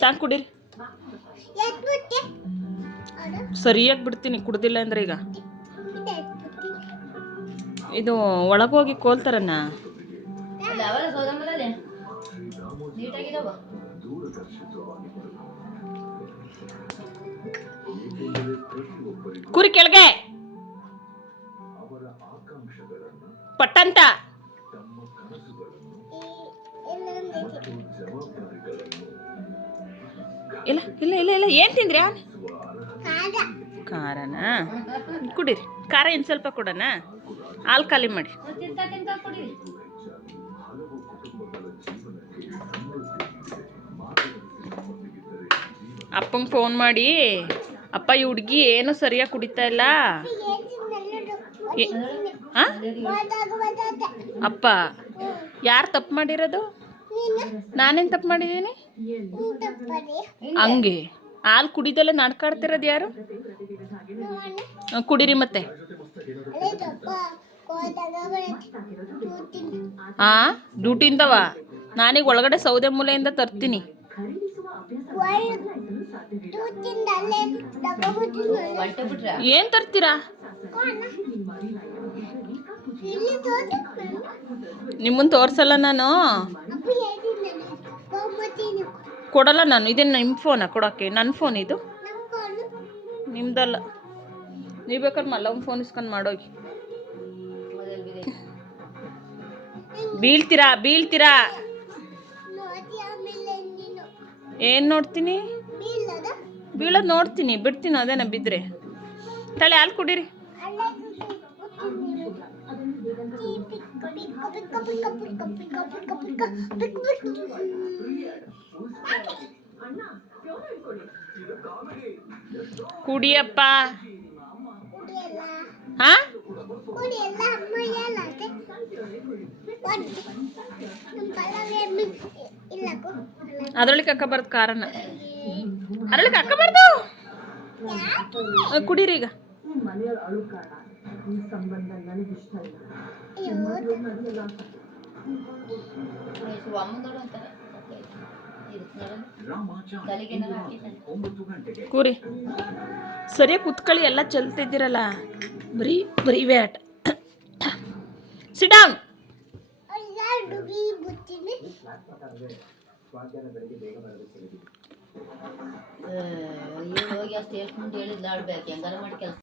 ತಾನು ಕುಡೀರಿ. ಸರಿಯಾಗಿ ಬಿಡ್ತೀನಿ ಕುಡ್ದಿಲ್ಲ ಅಂದ್ರೆ. ಈಗ ಇದು ಒಳಗೋಗಿ ಕೋಲ್ತಾರಣ್ಣ. ಕುರಿ ಕೆಳಗೆ ಪಟ್ಟಂತ. ಇಲ್ಲ ಇಲ್ಲ ಇಲ್ಲ ಇಲ್ಲ ಏನು ತಿಂದ್ರಿ? ಖಾರನಾ? ಕುಡೀರಿ. ಖಾರ ಇನ್ನು ಸ್ವಲ್ಪ ಕೊಡೋಣ. ಹಾಲು ಖಾಲಿ ಮಾಡಿ. ಅಪ್ಪಂಗೆ ಫೋನ್ ಮಾಡಿ, ಅಪ್ಪ ಈ ಹುಡುಗಿ ಏನೂ ಸರಿಯಾಗಿ ಕುಡಿತಾ ಇಲ್ಲ. ಅಪ್ಪ ಯಾರು ತಪ್ಪು ಮಾಡಿರೋದು? ನಾನೇನು ತಪ್ಪು ಮಾಡಿದ್ದೀನಿ? ಹಂಗೆ ಹಾಲು ಕುಡಿದೆಲ್ಲ ನಾಡ್ಕಾಡ್ತಿರೋದು ಯಾರು? ಕುಡೀರಿ ಮತ್ತೆ. ಡ್ಯೂಟಿಯಿಂದವ? ನಾನೀಗ ಒಳಗಡೆ ಸೌದೆ ಮೂಲೆಯಿಂದ ತರ್ತೀನಿ. ಏನು ತರ್ತೀರಾ? ನಿಮ್ಮನ್ನು ತೋರಿಸಲ್ಲ ನಾನು. ಕೊಡಲ್ಲ ನಾನು. ಇದೇನು ನಿಮ್ಮ ಫೋನಾ ಕೊಡೋಕ್ಕೆ? ನನ್ನ ಫೋನ್ ಇದು, ನಿಮ್ದಲ್ಲ. ನೀವು ಬೇಕಾದ್ರೆ ಮಲ್ಲಮ್ಮ ಫೋನ್ ಇಸ್ಕೊಂಡು ಮಾಡೋಗಿ. ಬೀಳ್ತೀರಾ ಬೀಳ್ತೀರಾ. ಏನು ನೋಡ್ತೀನಿ? ಬೀಳೋದು ನೋಡ್ತೀನಿ, ಬಿಡ್ತೀನಿ. ಅದೇನ ಬಿದ್ದರೆ ತಲೆ. ಹಾಲು ಕುಡೀರಿ. ಕುಡಿಯಪ್ಪ. ಹಾ, ಅದ್ರೊಳಗೆ ಹಾಕಬಾರ್ದು ಕಾರಣ. ಅದ್ರೊಳಗೆ ಹಾಕಬಾರ್ದು. ಕುಡೀರಿ ಈಗ. ಕೂರಿ ಸರಿಯಾಗಿ ಕುತ್ಕೊಳ್ಳಿ. ಎಲ್ಲ ಚಲ್ತಿದ್ದೀರಲ್ಲ, ಬರೀ ಬರೀ ವ್ಯಾಟ್. Sit down. ಹೋಗಿ ಅಷ್ಟು ಎಷ್ಟು ಹೇಳಿದ್ಲು ಆಡ್ಬೇಕು ಹೆಂಗಾರ ಮಾಡಿ ಕೆಲಸ